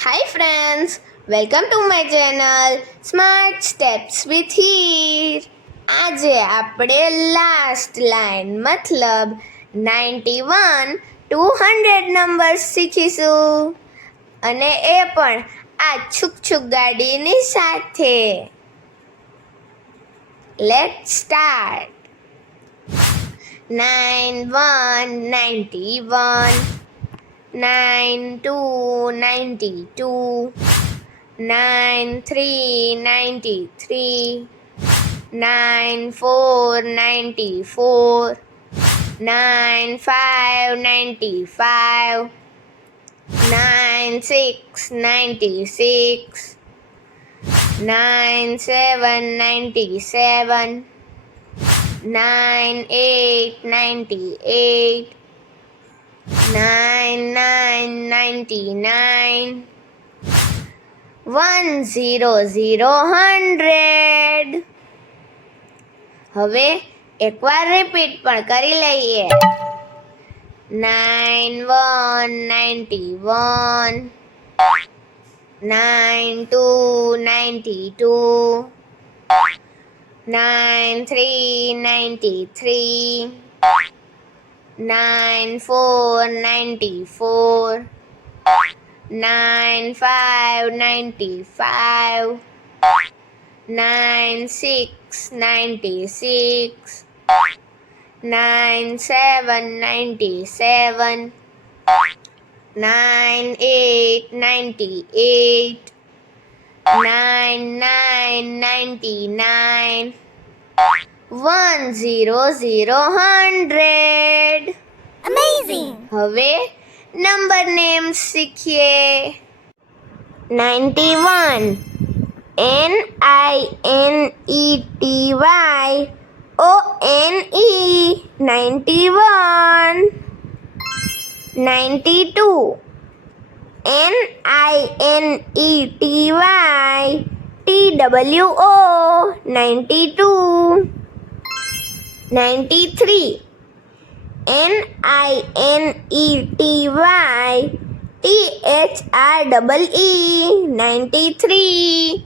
Hi friends, welcome to my channel Smart Steps with Heer. આજે આપણે last line મતલબ 91 to 100 numbers શીખીશું અને એ પણ આ છુક ગાડીની સાથે. Let's start. 91 91 92 92 93 93 94 94 95 95 96 96 97 97 98 98 99 100 100. હવે એકવાર રિપીટ પણ કરી લઈએ. 91 91 92 93 93 94 94 95 95 96 96 97 97 98 98 99 99 100 100. Amazing! હવે નંબર નેમ શીખીએ. 91 NINETY ONE 91. 92 NINETY TWO 92. 93 NINETY THREE 93.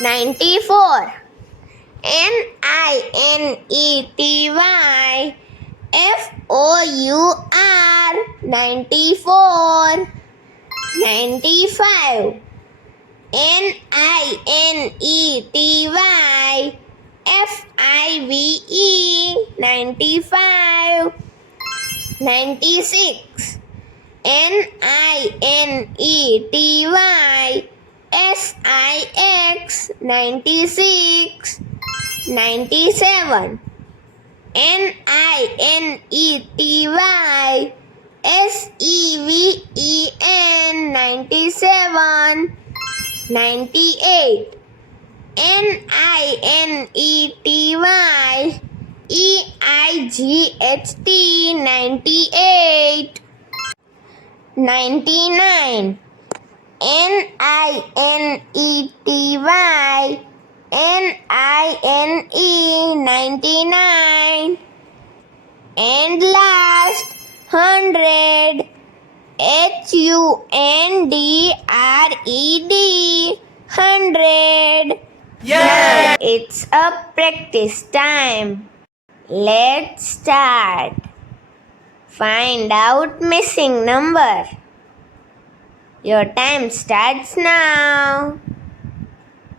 94 NINETY FOUR 94. 95 NINETY FIVE 95. 96 NINETY SIX 96. 97 NINETY SEVEN 97. 98 NINETY EIGHT 98. 99 NINETY NINE 99. And last 100 HUNDRED 100. Yeah! It's a practice time. Let's start. Find out missing number. Your time starts now.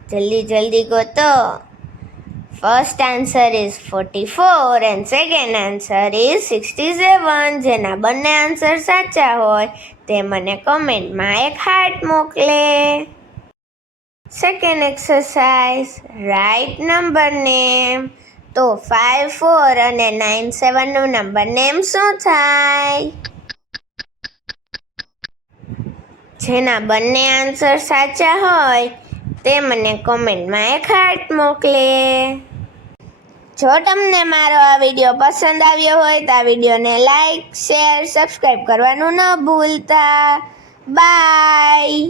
Jaldi goto. First answer is 44 and second answer is 67. જેના બંને answer સાચા હોય તે મને કમેન્ટમાં એક heart મોકલે. Second exercise, right number name. તો 54 અને 97 નું નંબર નેમ શું થાય? જેના બંને આન્સર સાચા હોય તે મને કોમેન્ટમાં એક હાર્ટ મોકલે. જો તમને મારો આ વિડીયો પસંદ આવ્યો હોય તો આ વિડીયોને લાઈક, શેર, સબસ્ક્રાઈબ કરવાનું ન ભૂલતા. બાય.